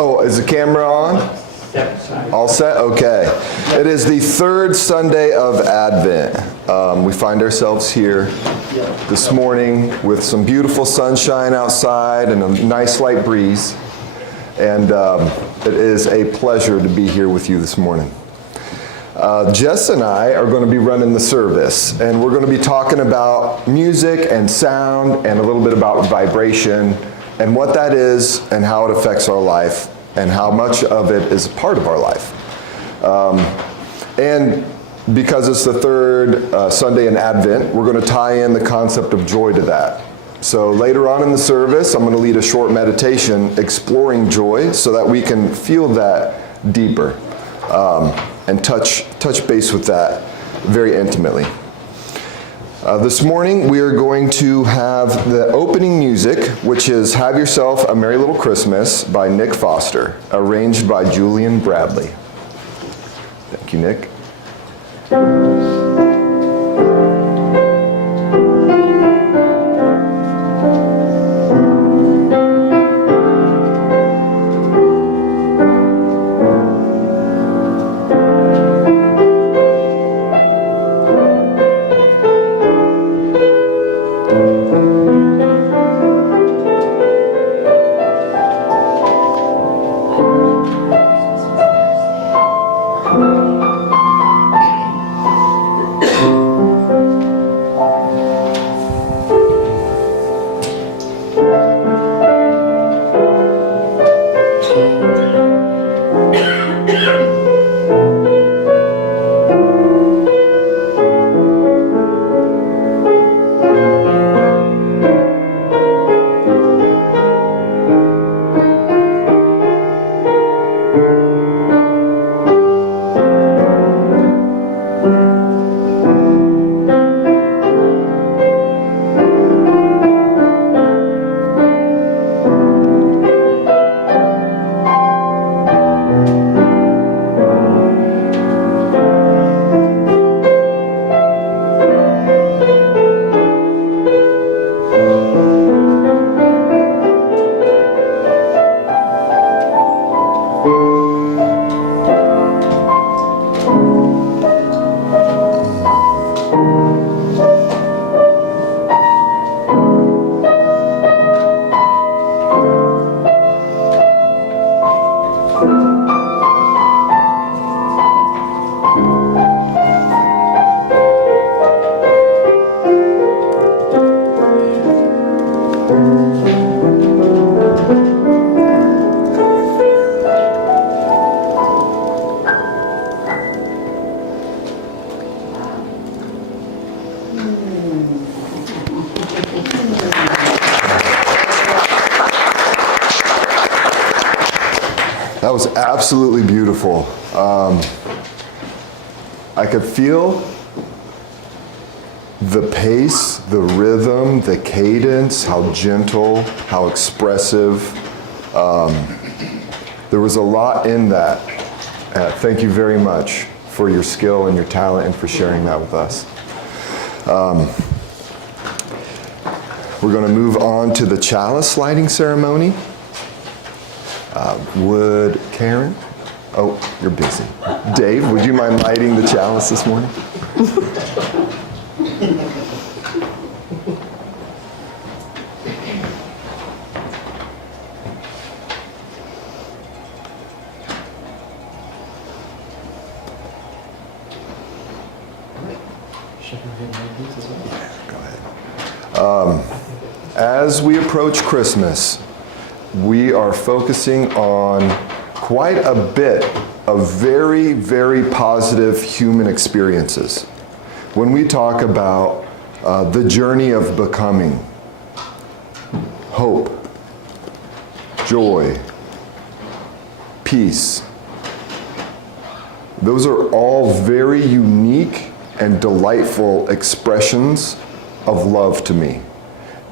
Oh, is the camera on? All set? Okay. It is the third Sunday of Advent. We find ourselves here this morning with some beautiful sunshine outside and a nice light breeze. And it is a pleasure to be here with you this morning. Jess and I are going to be running the service, and we're going to be talking about music and sound and a little bit about vibration and what that is and how it affects our life and how much of it is a part of our life. And because it's the third Sunday in Advent, we're going to tie in the concept of joy to that. So later on in the service, I'm going to lead a short meditation exploring joy so that we can feel that deeper and touch base with that very intimately. This morning we are going to have the opening music, which is Have Yourself a Merry Little Christmas by Nick Foster, arranged by Julian Bradley. Thank you, Nick. That was absolutely beautiful. I could feel the pace, the rhythm, the cadence, how gentle, how expressive. There was a lot in that. Thank you very much for your skill and your talent and for sharing that with us. We're going to move on to the chalice lighting ceremony. Would Karen? Oh, you're busy. Dave, would you mind lighting the chalice this morning? Go ahead. As we approach Christmas, we are focusing on quite a bit of very, very positive human experiences. When we talk about the journey of becoming, hope, joy, peace. Those are all very unique and delightful expressions of love to me.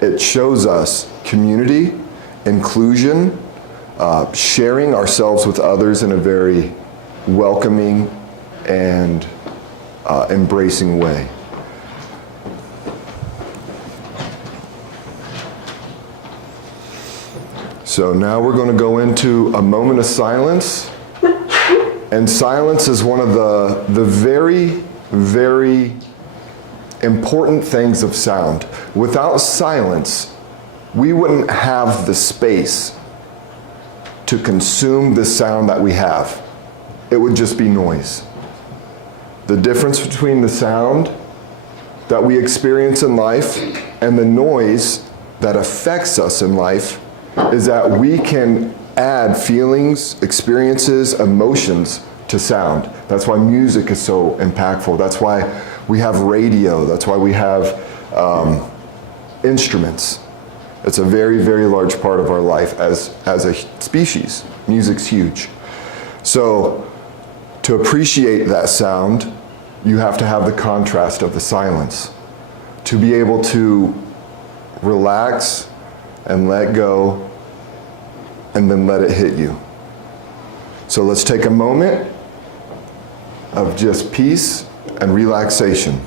It shows us community, inclusion, sharing ourselves with others in a very welcoming and embracing way. So now we're going to go into a moment of silence. And silence is one of the very, very important things of sound. Without silence, we wouldn't have the space to consume the sound that we have. It would just be noise. The difference between the sound that we experience in life and the noise that affects us in life is that we can add feelings, experiences, emotions to sound. That's why music is so impactful. That's why we have radio. That's why we have instruments. It's a very, very large part of our life as a species. Music's huge. So to appreciate that sound, you have to have the contrast of the silence. To be able to relax and let go and then let it hit you. So let's take a moment of just peace and relaxation.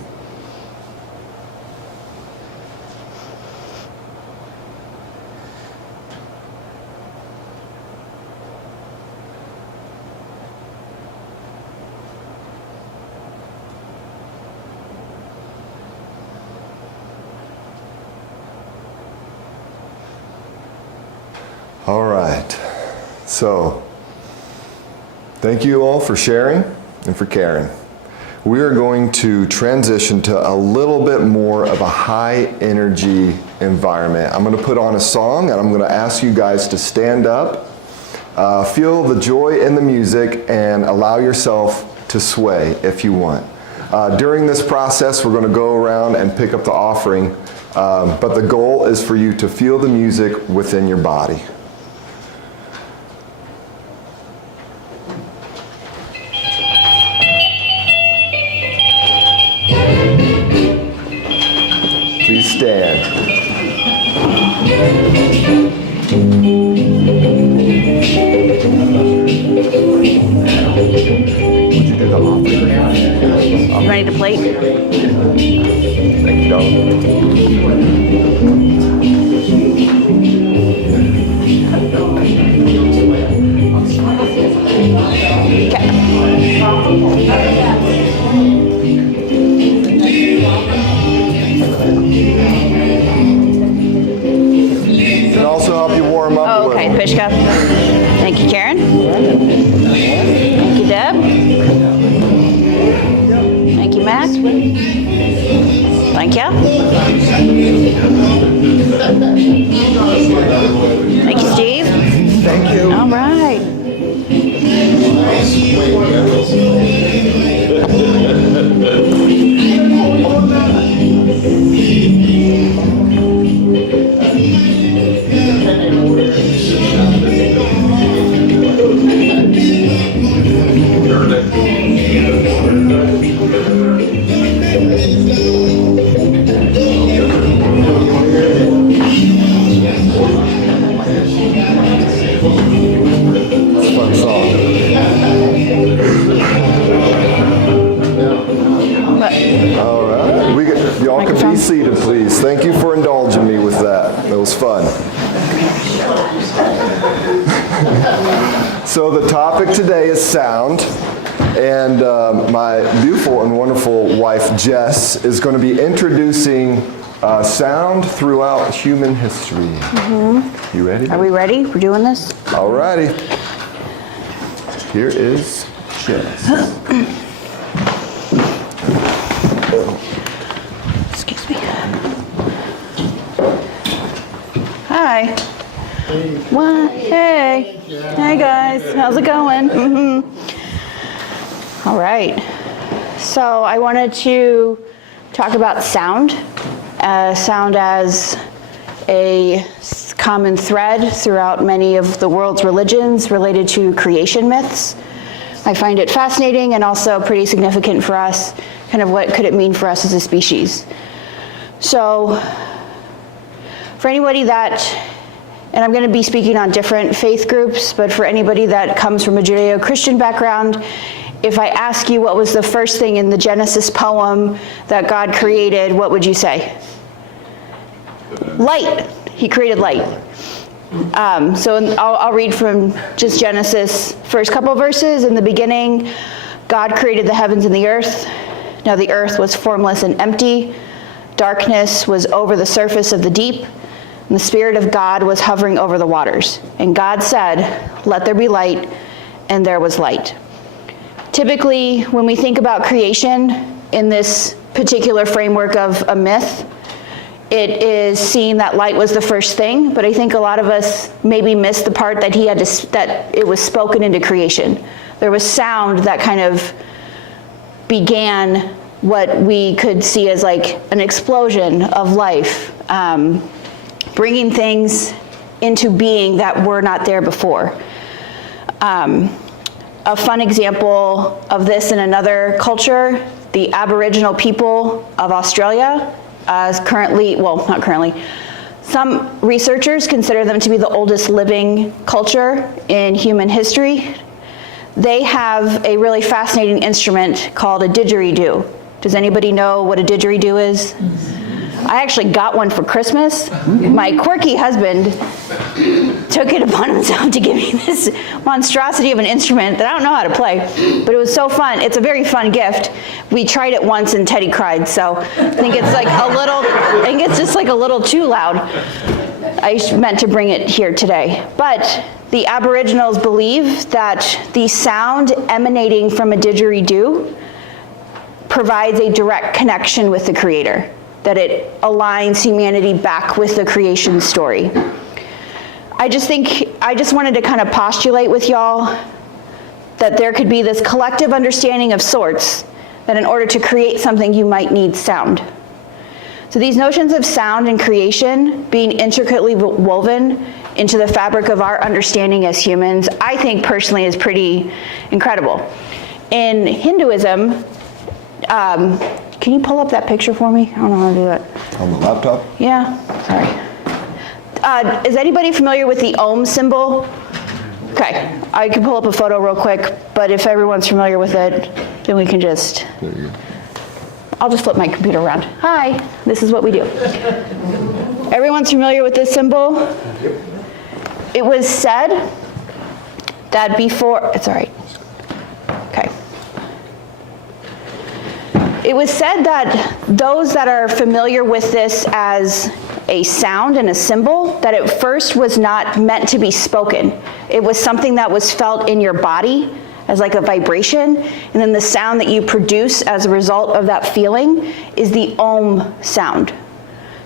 All right, so thank you all for sharing and for caring. We are going to transition to a little bit more of a high energy environment. I'm going to put on a song and I'm going to ask you guys to stand up, feel the joy in the music, and allow yourself to sway if you want. During this process, we're going to go around and pick up the offering, but the goal is for you to feel the music within your body. Please stand. You ready to plate? Thank you, Can also help you warm up. Oh, okay, Pishka. Thank you, Karen. Thank you, Deb. Thank you, Matt. Thank you. Thank you, Steve. Thank you. All right. Fun song. All right. Y'all can be seated, please. Thank you for indulging me with that. It was fun. So the topic today is sound. And my beautiful and wonderful wife, Jess, is going to be introducing sound throughout human history. Mm-hmm. You ready? Are we ready? We're doing this? All righty. Here is Jess. Excuse me. Hi. What? Hey. Hey guys. How's it going? Mm-hmm. All right. So I wanted to talk about sound. Sound as a common thread throughout many of the world's religions related to creation myths. I find it fascinating and also pretty significant for us, kind of what could it mean for us as a species. So for anybody that, and I'm going to be speaking on different faith groups, but for anybody that comes from a Judeo-Christian background, if I ask you what was the first thing in the Genesis poem that God created, what would you say? Light. He created light. So I'll read from just Genesis, first couple verses. In the beginning, God created the heavens and the earth. Now the earth was formless and empty. Darkness was over the surface of the deep, and the Spirit of God was hovering over the waters. And God said, "Let there be light," and there was light. Typically, when we think about creation in this particular framework of a myth, it is seen that light was the first thing, but I think a lot of us maybe missed the part that that it was spoken into creation. There was sound that kind of began what we could see as like an explosion of life, bringing things into being that were not there before. A fun example of this in another culture, the Aboriginal people of Australia, not currently, some researchers consider them to be the oldest living culture in human history. They have a really fascinating instrument called a didgeridoo. Does anybody know what a didgeridoo is? I actually got one for Christmas. My quirky husband took it upon himself to give me this monstrosity of an instrument that I don't know how to play, but it was so fun. It's a very fun gift. We tried it once and Teddy cried, so I think it's like just like a little too loud. I meant to bring it here today. But the Aboriginals believe that the sound emanating from a didgeridoo provides a direct connection with the Creator, that it aligns humanity back with the creation story. I just wanted to kind of postulate with y'all that there could be this collective understanding of sorts that in order to create something you might need sound. So these notions of sound and creation being intricately woven into the fabric of our understanding as humans, I think personally is pretty incredible. In Hinduism, can you pull up that picture for me? I don't know how to do that. On the laptop? Yeah, sorry. Is anybody familiar with the Om symbol? Okay, I can pull up a photo real quick, but if everyone's familiar with it, then we can just, I'll just flip my computer around. Hi, this is what we do. Everyone's familiar with this symbol? It was said that before, it's all right. Okay. It was said that those that are familiar with this as a sound and a symbol, that it first was not meant to be spoken. It was something that was felt in your body as like a vibration, and then the sound that you produce as a result of that feeling is the Om sound.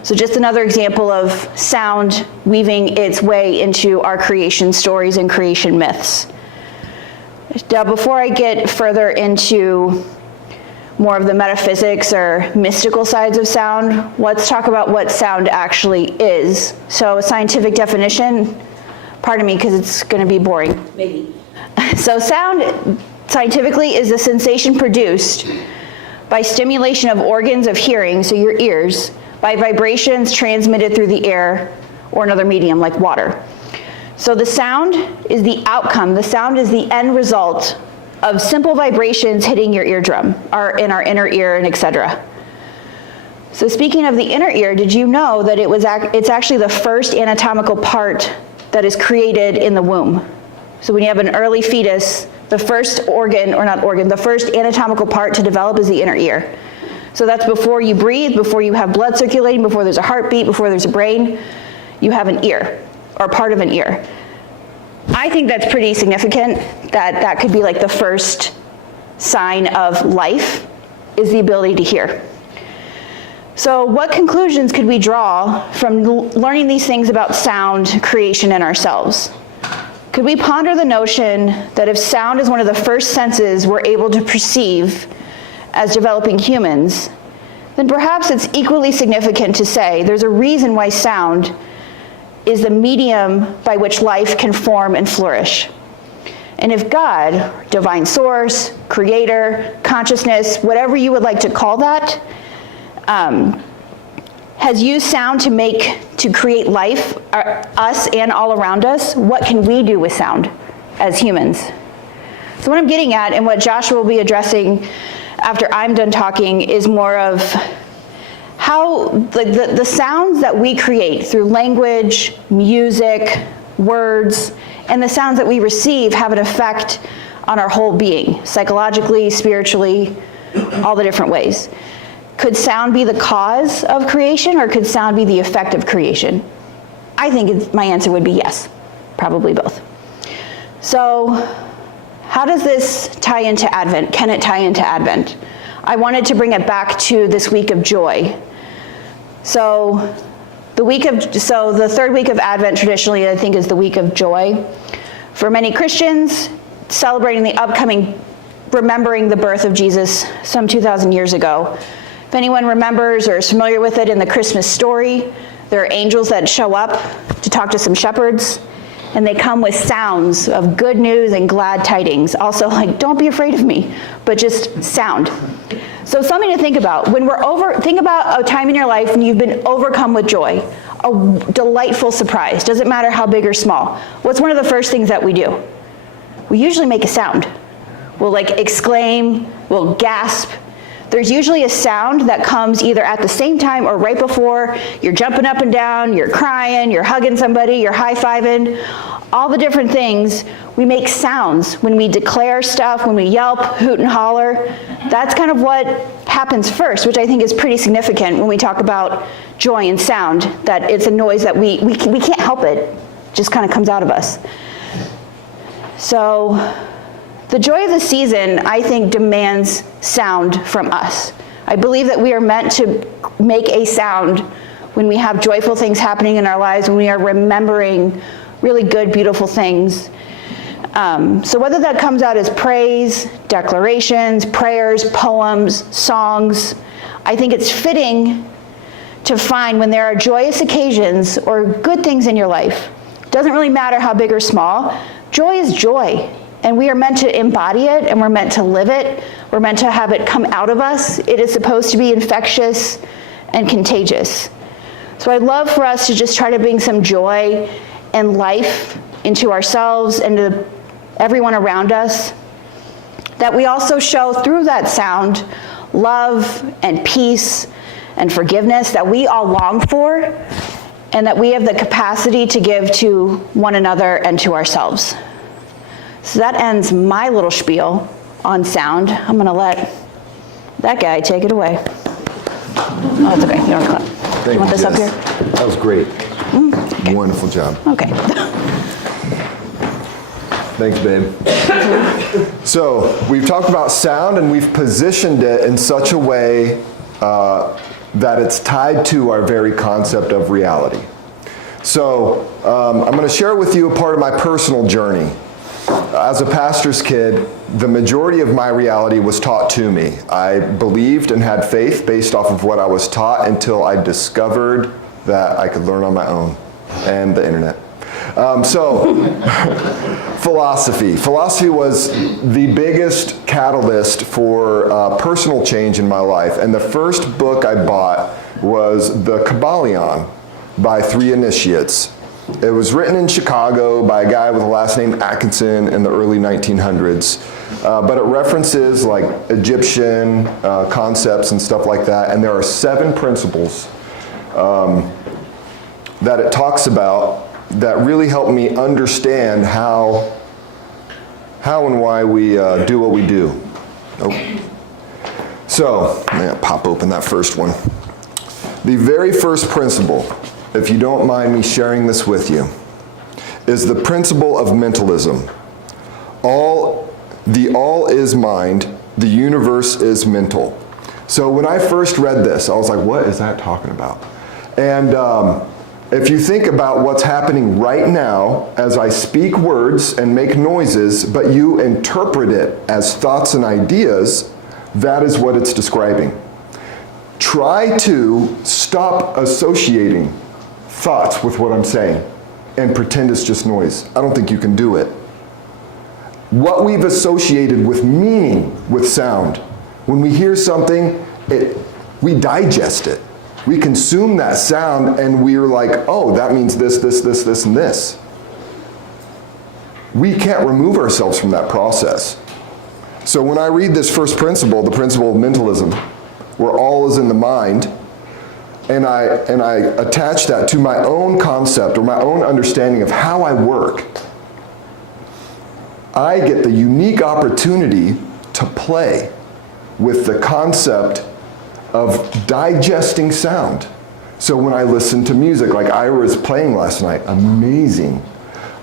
So just another example of sound weaving its way into our creation stories and creation myths. Now, before I get further into more of the metaphysics or mystical sides of sound, let's talk about what sound actually is. So a scientific definition, pardon me because it's going to be boring. Maybe. So sound scientifically is the sensation produced by stimulation of organs of hearing, so your ears, by vibrations transmitted through the air or another medium like water. So the sound is the outcome, the sound is the end result of simple vibrations hitting your eardrum, or in our inner ear, and etc. So speaking of the inner ear, did you know that it's actually the first anatomical part that is created in the womb? So when you have an early fetus, the first organ, or not organ, the first anatomical part to develop is the inner ear. So that's before you breathe, before you have blood circulating, before there's a heartbeat, before there's a brain, you have an ear, or part of an ear. I think that's pretty significant, that could be like the first sign of life, is the ability to hear. So what conclusions could we draw from learning these things about sound, creation, and ourselves? Could we ponder the notion that if sound is one of the first senses we're able to perceive as developing humans, then perhaps it's equally significant to say there's a reason why sound is the medium by which life can form and flourish. And if God, divine source, creator, consciousness, whatever you would like to call that, has used sound to create life, us and all around us, what can we do with sound as humans? So what I'm getting at, and what Joshua will be addressing after I'm done talking, is more of how the sounds that we create through language, music, words, and the sounds that we receive have an effect on our whole being, psychologically, spiritually, all the different ways. Could sound be the cause of creation, or could sound be the effect of creation? I think my answer would be yes, probably both. So how does this tie into Advent? Can it tie into Advent? I wanted to bring it back to this week of joy. So the third week of Advent traditionally, I think, is the week of joy. For many Christians, celebrating the upcoming, remembering the birth of Jesus some 2,000 years ago. If anyone remembers or is familiar with it in the Christmas story, there are angels that show up to talk to some shepherds, and they come with sounds of good news and glad tidings. Also, like, don't be afraid of me, but just sound. So something to think about. Think about a time in your life when you've been overcome with joy, a delightful surprise. Doesn't matter how big or small. What's one of the first things that we do? We usually make a sound. We'll like exclaim, we'll gasp. There's usually a sound that comes either at the same time or right before. You're jumping up and down, you're crying, you're hugging somebody, you're high-fiving, all the different things. We make sounds when we declare stuff, when we yelp, hoot and holler. That's kind of what happens first, which I think is pretty significant when we talk about joy and sound, that it's a noise that we can't help it. It just kind of comes out of us. So the joy of the season, I think, demands sound from us. I believe that we are meant to make a sound when we have joyful things happening in our lives, when we are remembering really good, beautiful things. So whether that comes out as praise, declarations, prayers, poems, songs, I think it's fitting to find when there are joyous occasions or good things in your life. It doesn't really matter how big or small. Joy is joy. And we are meant to embody it, and we're meant to live it. We're meant to have it come out of us. It is supposed to be infectious and contagious. So I'd love for us to just try to bring some joy and life into ourselves and to everyone around us. That we also show through that sound love and peace and forgiveness that we all long for, and that we have the capacity to give to one another and to ourselves. So that ends my little spiel on sound. I'm going to let that guy take it away. Oh, it's okay. You don't have to clap. Thank you, want this Jess. up here? That was great. Okay. Wonderful job. Okay. Thanks, babe. So we've talked about sound, and we've positioned it in such a way that it's tied to our very concept of reality. So I'm going to share with you a part of my personal journey. As a pastor's kid, the majority of my reality was taught to me. I believed and had faith based off of what I was taught until I discovered that I could learn on my own, and the internet. Philosophy. Philosophy was the biggest catalyst for personal change in my life. And the first book I bought was The Kabbalion by 3 initiates. It was written in Chicago by a guy with the last name Atkinson in the early 1900s. But it references like Egyptian concepts and stuff like that. And there are 7 principles that it talks about that really help me understand how and why we do what we do. So, I'm going to pop open that first one. The very first principle, if you don't mind me sharing this with you, is the principle of mentalism. All is mind, the universe is mental. So when I first read this, I was like, what is that talking about? And if you think about what's happening right now as I speak words and make noises, but you interpret it as thoughts and ideas, that is what it's describing. Try to stop associating thoughts with what I'm saying. and pretend it's just noise. I don't think you can do it. What we've associated with meaning with sound, when we hear something, we digest it. We consume that sound and we're like, oh, that means this, this, this, this, and this. We can't remove ourselves from that process. So when I read this first principle, the principle of mentalism, where all is in the mind, and I attach that to my own concept or my own understanding of how I work, I get the unique opportunity to play with the concept of digesting sound. So when I listen to music, like Ira was playing last night, amazing.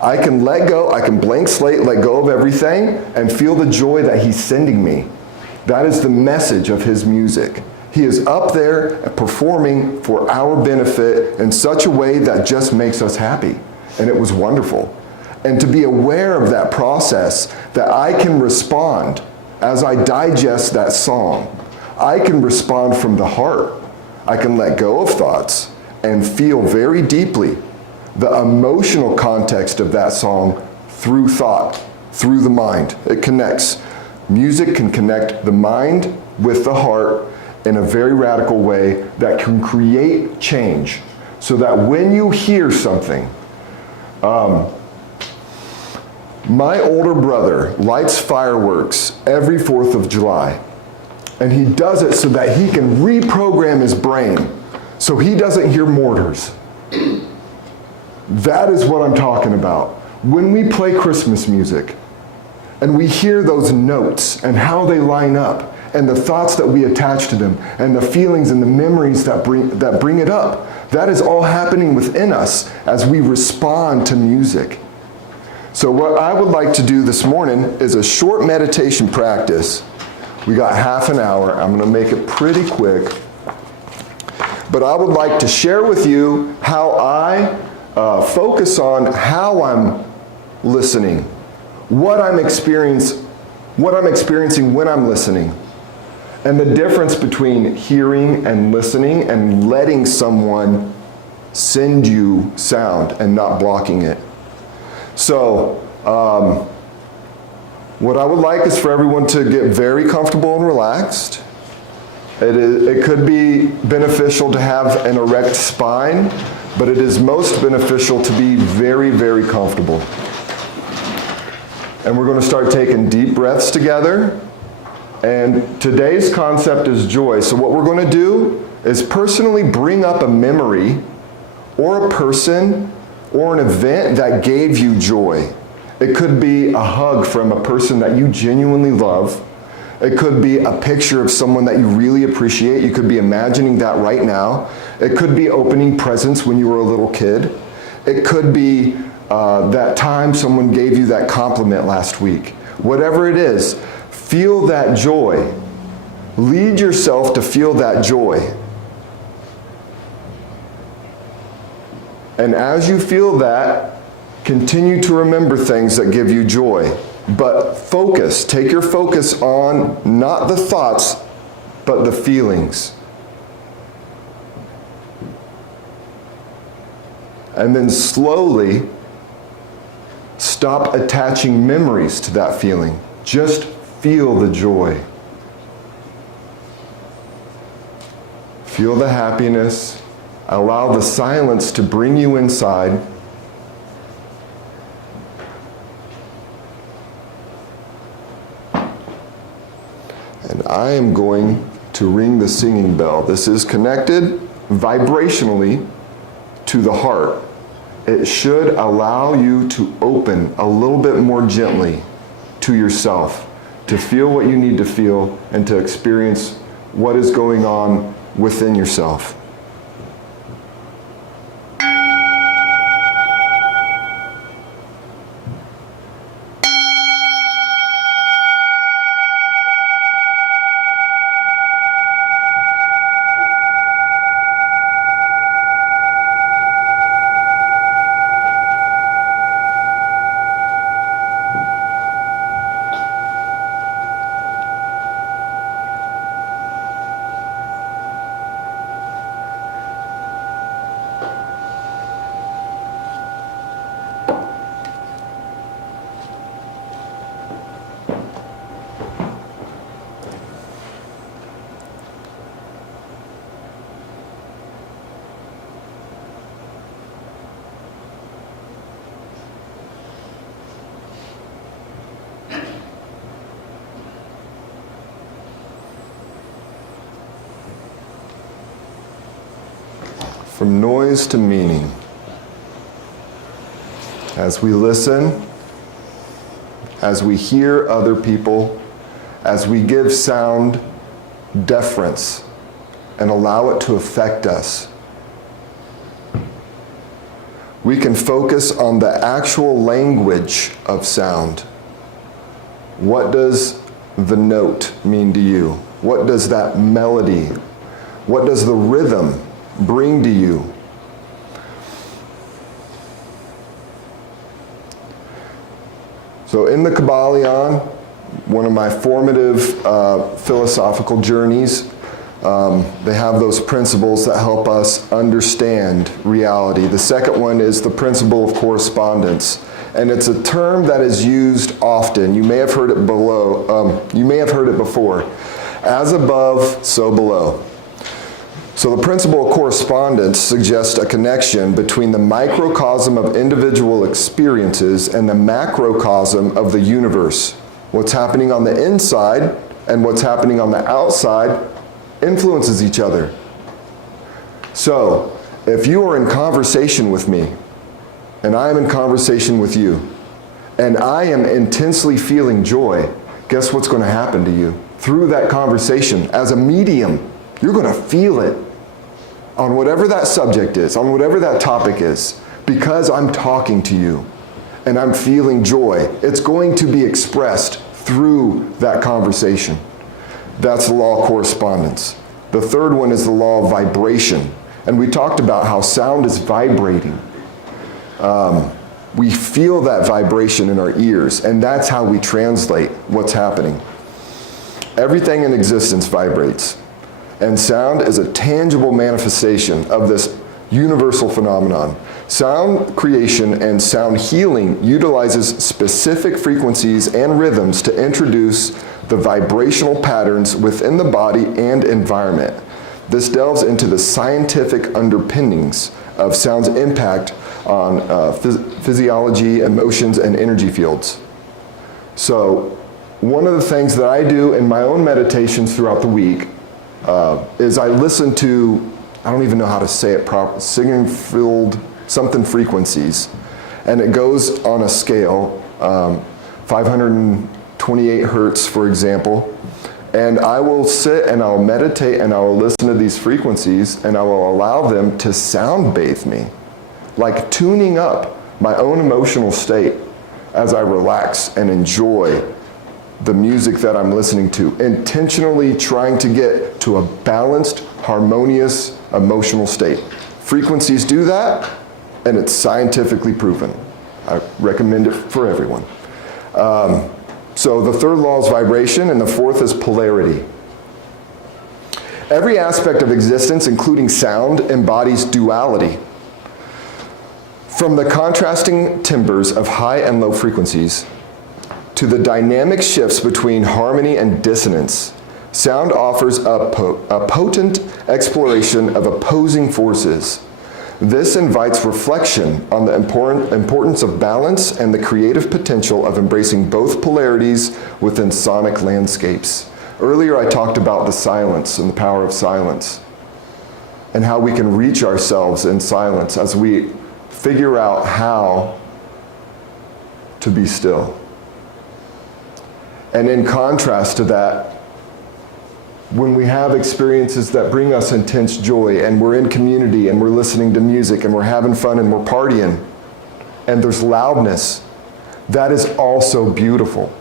I can let go, I can blank slate, let go of everything, and feel the joy that he's sending me. That is the message of his music. He is up there performing for our benefit in such a way that just makes us happy. And it was wonderful. And to be aware of that process, that I can respond as I digest that song. I can respond from the heart. I can let go of thoughts and feel very deeply the emotional context of that song through thought, through the mind. It connects. Music can connect the mind with the heart in a very radical way that can create change. So that when you hear something, my older brother lights fireworks every 4th of July. And he does it so that he can reprogram his brain so he doesn't hear mortars. That is what I'm talking about. When we play Christmas music and we hear those notes and how they line up and the thoughts that we attach to them and the feelings and the memories that bring it up, that is all happening within us as we respond to music. So what I would like to do this morning is a short meditation practice. We got half an hour. I'm going to make it pretty quick. But I would like to share with you how I focus on how I'm listening, what I'm experiencing when I'm listening, and the difference between hearing and listening and letting someone send you sound and not blocking it. So, what I would like is for everyone to get very comfortable and relaxed. It could be beneficial to have an erect spine, but it is most beneficial to be very, very comfortable. And we're going to start taking deep breaths together. And today's concept is joy. So what we're going to do is personally bring up a memory or a person or an event that gave you joy. It could be a hug from a person that you genuinely love. It could be a picture of someone that you really appreciate. You could be imagining that right now. It could be opening presents when you were a little kid. It could be that time someone gave you that compliment last week. Whatever it is, feel that joy. Lead yourself to feel that joy. And as you feel that, continue to remember things that give you joy. But focus, take your focus on not the thoughts, but the feelings. And then slowly stop attaching memories to that feeling. Just feel the joy. Feel the happiness. Allow the silence to bring you inside. And I am going to ring the singing bell. This is connected vibrationally to the heart. It should allow you to open a little bit more gently to yourself, to feel what you need to feel and to experience what is going on within yourself. from noise to meaning. As we listen, as we hear other people, as we give sound deference and allow it to affect us, we can focus on the actual language of sound. What does the note mean to you? What does that melody, what does the rhythm bring to you? So in the Kabbalion, one of my formative philosophical journeys, they have those principles that help us understand reality. The second one is the principle of correspondence. And it's a term that is used often. You may have heard it you may have heard it before. As above, so below. So the principle of correspondence suggests a connection between the microcosm of individual experiences and the macrocosm of the universe. What's happening on the inside and what's happening on the outside influences each other. So, if you are in conversation with me, and I am in conversation with you, and I am intensely feeling joy, guess what's going to happen to you? Through that conversation, as a medium, you're going to feel it on whatever that subject is, on whatever that topic is, because I'm talking to you and I'm feeling joy. It's going to be expressed through that conversation. That's the law of correspondence. The third one is the law of vibration. And we talked about how sound is vibrating. We feel that vibration in our ears, and that's how we translate what's happening. Everything in existence vibrates. And sound is a tangible manifestation of this universal phenomenon. Sound creation and sound healing utilizes specific frequencies and rhythms to introduce the vibrational patterns within the body and environment. This delves into the scientific underpinnings of sound's impact on physiology, emotions, and energy fields. So, one of the things that I do in my own meditations throughout the week is I listen to, I don't even know how to say it properly, singing-filled something frequencies. And it goes on a scale, 528 hertz, for example. And I will sit and I'll meditate and I will listen to these frequencies and I will allow them to sound bathe me, like tuning up my own emotional state as I relax and enjoy the music that I'm listening to, intentionally trying to get to a balanced, harmonious emotional state. Frequencies do that, and it's scientifically proven. I recommend it for everyone. So the third law is vibration, and the fourth is polarity. Every aspect of existence, including sound, embodies duality. From the contrasting timbres of high and low frequencies to the dynamic shifts between harmony and dissonance, sound offers a potent exploration of opposing forces. This invites reflection on the importance of balance and the creative potential of embracing both polarities within sonic landscapes. Earlier I talked about the silence and the power of silence, and how we can reach ourselves in silence as we figure out how to be still. And in contrast to that, when we have experiences that bring us intense joy and we're in community and we're listening to music and we're having fun and we're partying and there's loudness, that is also beautiful.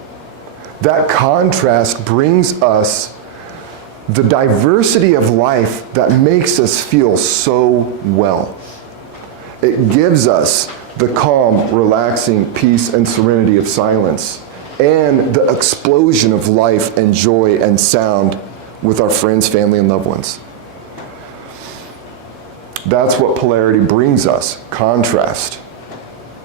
That contrast brings us the diversity of life that makes us feel so well. It gives us the calm, relaxing peace and serenity of silence, and the explosion of life and joy and sound with our friends, family, and loved ones. That's what polarity brings us, contrast.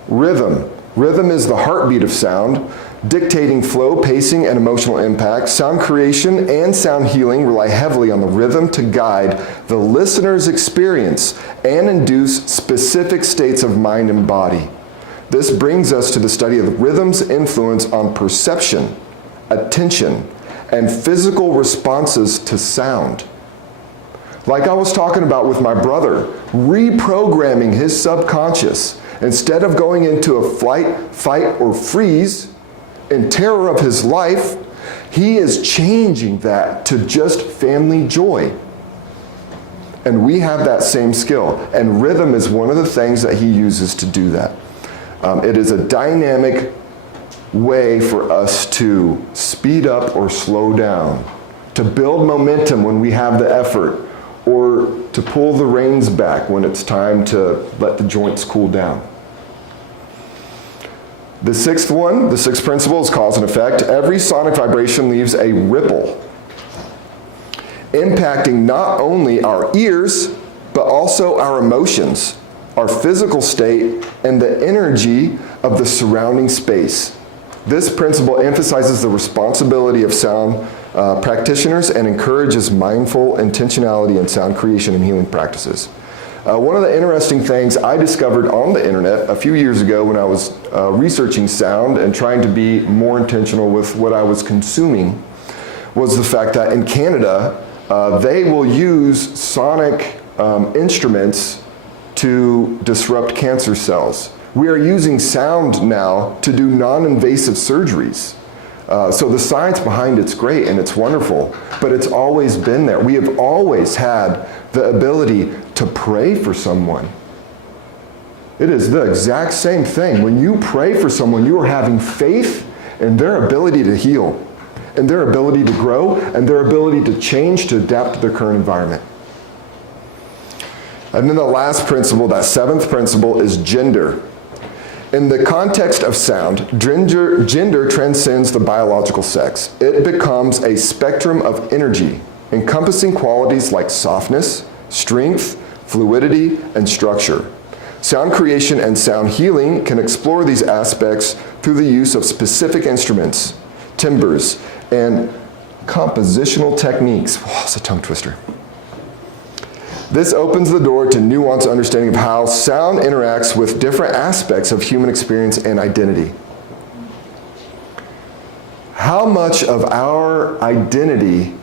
Rhythm. Rhythm is the heartbeat of sound, dictating flow, pacing, and emotional impact. Sound creation and sound healing rely heavily on the rhythm to guide the listener's experience and induce specific states of mind and body. This brings us to the study of rhythm's influence on perception, attention, and physical responses to sound. Like I was talking about with my brother, reprogramming his subconscious. Instead of going into a flight, fight, or freeze in terror of his life, he is changing that to just family joy. And we have that same skill. And rhythm is one of the things that he uses to do that. It is a dynamic way for us to speed up or slow down, to build momentum when we have the effort, or to pull the reins back when it's time to let the joints cool down. The sixth principle is cause and effect. Every sonic vibration leaves a ripple, impacting not only our ears, but also our emotions, our physical state, and the energy of the surrounding space. This principle emphasizes the responsibility of sound practitioners and encourages mindful intentionality in sound creation and healing practices. One of the interesting things I discovered on the internet a few years ago when I was researching sound and trying to be more intentional with what I was consuming was the fact that in Canada, they will use sonic instruments to disrupt cancer cells. We are using sound now to do non-invasive surgeries. So the science behind it's great and it's wonderful, but it's always been there. We have always had the ability to pray for someone. It is the exact same thing. When you pray for someone, you are having faith in their ability to heal, and their ability to grow, and their ability to change to adapt to their current environment. And then the last principle, that seventh principle, is gender. In the context of sound, gender transcends the biological sex. It becomes a spectrum of energy, encompassing qualities like softness, strength, fluidity, and structure. Sound creation and sound healing can explore these aspects through the use of specific instruments, timbres, and compositional techniques. Wow, that's a tongue twister. This opens the door to nuanced understanding of how sound interacts with different aspects of human experience and identity. How much of our identity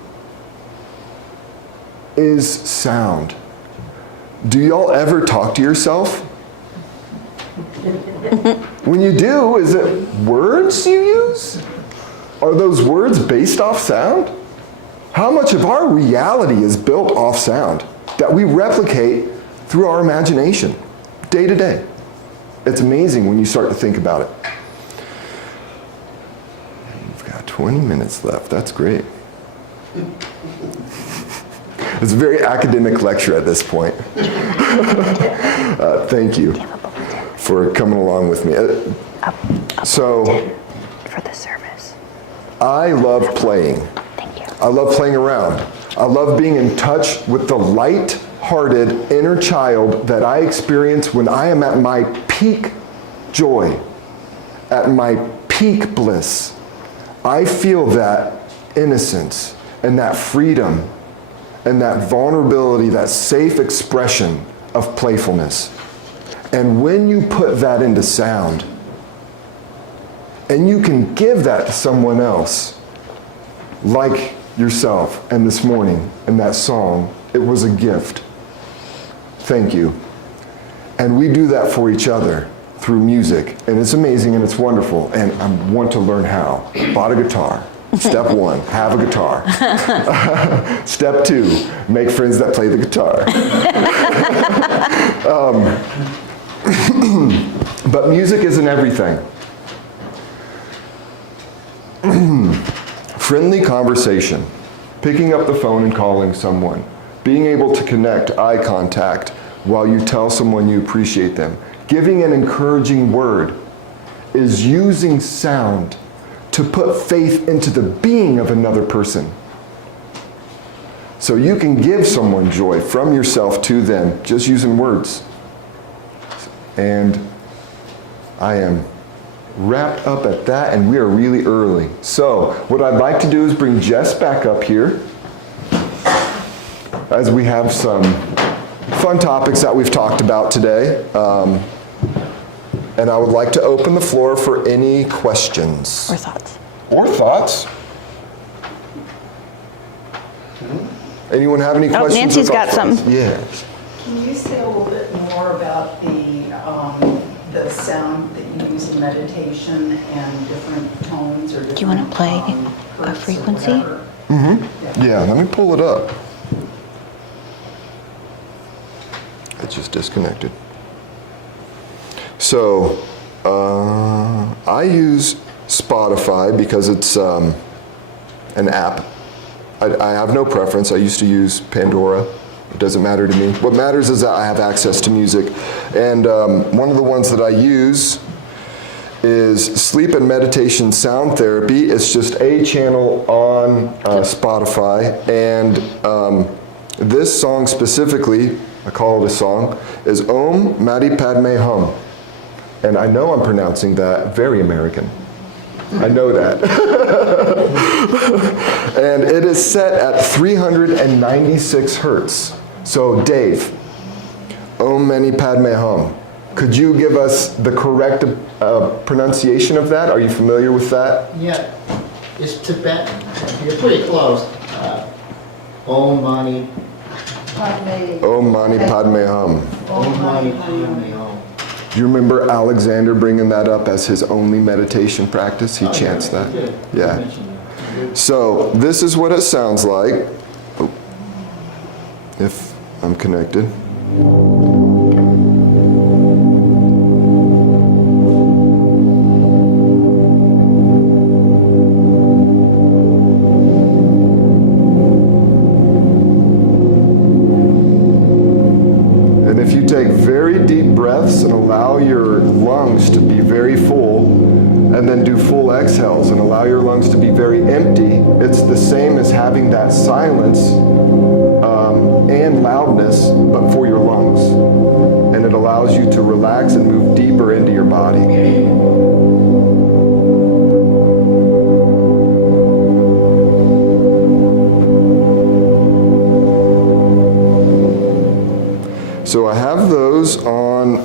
is sound? Do y'all ever talk to yourself? When you do, is it words you use? Are those words based off sound? How much of our reality is built off sound that we replicate through our imagination, day to day? It's amazing when you start to think about it. We've got 20 minutes left. That's great. It's a very academic lecture at this point. Thank you for coming along with me. So, for the service. I love playing. Thank you. I love playing around. I love being in touch with the light-hearted inner child that I experience when I am at my peak joy, at my peak bliss. I feel that innocence and that freedom and that vulnerability, that safe expression of playfulness. And when you put that into sound, and you can give that to someone else, like yourself and this morning and that song, it was a gift. Thank you. And we do that for each other through music, and it's amazing and it's wonderful, and I want to learn how. Bought a guitar. Step 1, have a guitar. Step 2, make friends that play the guitar. But music isn't everything. Friendly conversation, picking up the phone and calling someone, being able to connect eye contact while you tell someone you appreciate them, giving an encouraging word, is using sound to put faith into the being of another person. So you can give someone joy from yourself to them just using words. And I am wrapped up at that, and we are really early. So what I'd like to do is bring Jess back up here as we have some fun topics that we've talked about today. And I would like to open the floor for any questions. Or thoughts. Or thoughts. Anyone have any questions? Nancy's got thoughts? something. Yeah. Can you say a little bit more about the sound that you use in meditation and different tones or different... Do you want to play a hertz or frequency? whatever? Yeah, let me pull it up. It just disconnected. So, I use Spotify because it's an app. I have no preference. I used to use Pandora. It doesn't matter to me. What matters is that I have access to music. And one of the ones that I use is Sleep and Meditation Sound Therapy. It's just a channel on Spotify. And this song specifically, I call it a song, is Om Mani Padme Hum. And I know I'm pronouncing that very American. I know that. And it is set at 396 hertz. So Dave, Om Mani Padme Hum. Could you give us the correct pronunciation of that? Are you familiar with that? Yeah, it's Tibetan. You're pretty close. Om Mani. Om Mani Padme Hum. Om Mani Padme Hum. Do you remember Alexander bringing that up as his only meditation practice? He chants that. Yeah. So this is what it sounds like. Oh, if I'm connected. And if you take very deep breaths and allow your lungs to be very full, and then do full exhales and allow your lungs to be very empty, it's the same as having that silence and loudness, but for your lungs. And it allows you to relax and move deeper into your body. So I have those on,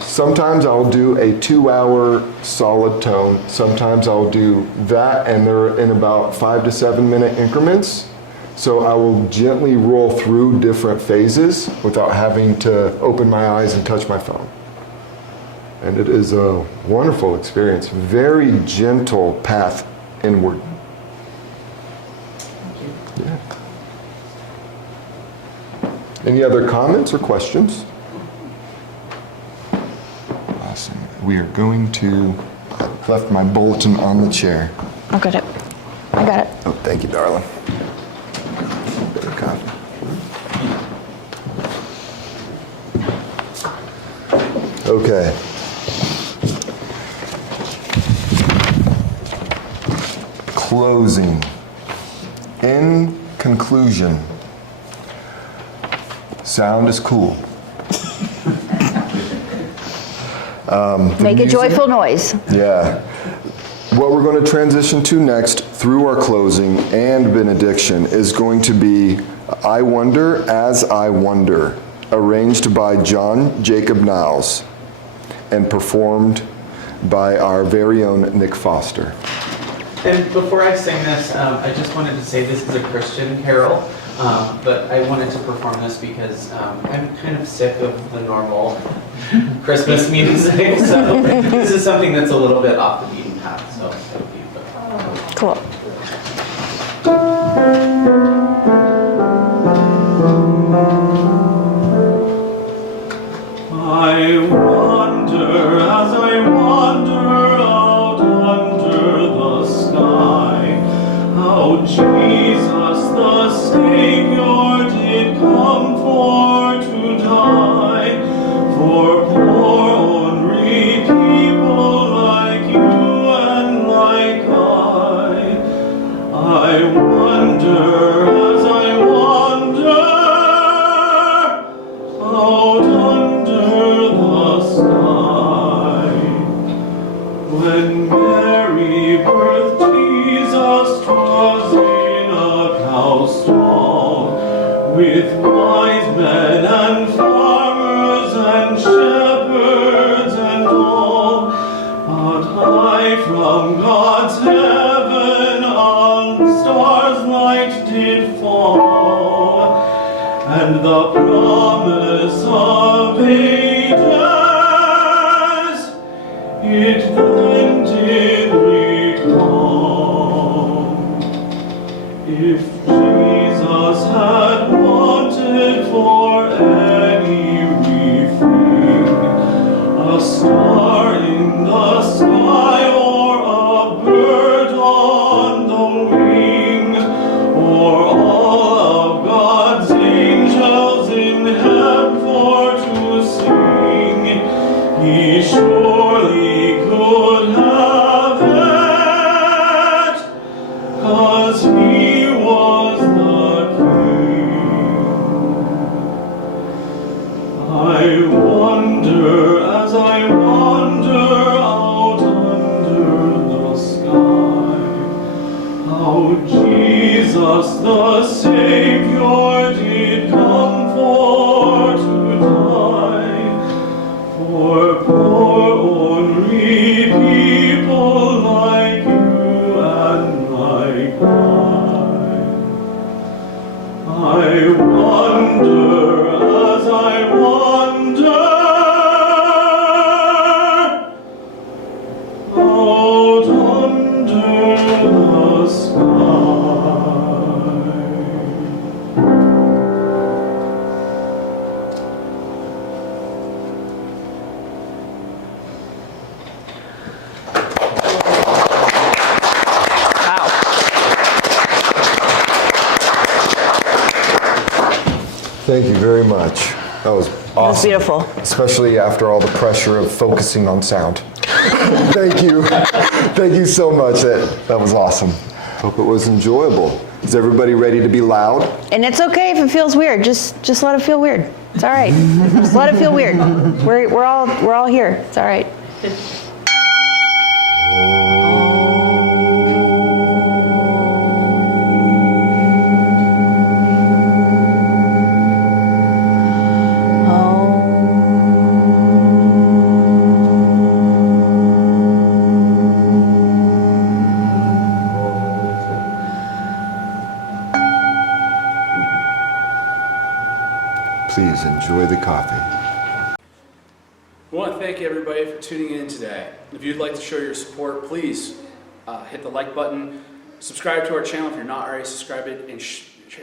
sometimes I'll do a 2-hour solid tone. Sometimes I'll do that, and they're in about 5 to 7 minute increments. So I will gently roll through different phases without having to open my eyes and touch my phone. And it is a wonderful experience. Very gentle path inward. Yeah. Any other comments or questions? Awesome. We are going to, I left my bulletin on the chair. I got it. I got it. Oh, thank you, darling. Better copy. Okay. Closing. In conclusion, sound is cool. Make a joyful noise. Yeah. What we're going to transition to next through our closing and benediction is going to be I Wonder as I Wonder, arranged by John Jacob Niles and performed by our very own Nick Foster. And before I sing this, I just wanted to say this is a Christian carol, but I wanted to perform this because I'm kind of sick of the normal Christmas music, so this is something that's a little bit off the beaten path, so it would be Cool. I wonder as I wander out under the sky, how Jesus the Savior did come for to die, for poor ornery people like you and like I wonder the promise of ages, it then did recall. If Jesus had wanted for anything, a star in the sky or a bird on the wing, or all of God's angels in heaven for to sing, he surely could have it, 'cause he was the King. I wonder as I wander out under the sky, how Jesus the Savior did come for to die, for poor ornery people like you and like I wonder as I wander out under the sky. Wow. Thank you very much. That was awesome. That's beautiful. Especially after all the pressure of focusing on sound. Thank you. Thank you so much. That was awesome. Hope it was enjoyable. Is everybody ready to be loud? And it's okay if it feels weird. Just let it feel weird. It's all right. Just let it feel weird. We're all here. It's all right. Please enjoy the coffee. We want to thank everybody for tuning in today. If you'd like to show your support, please hit the like button, subscribe to our channel if you're not already subscribed, and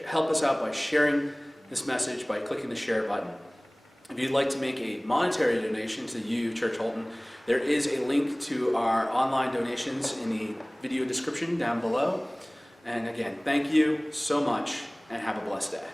help us out by sharing this message by clicking the share button. If you'd like to make a monetary donation to you, Church Holton, there is a link to our online donations in the video description down below. And again, thank you so much and have a blessed day.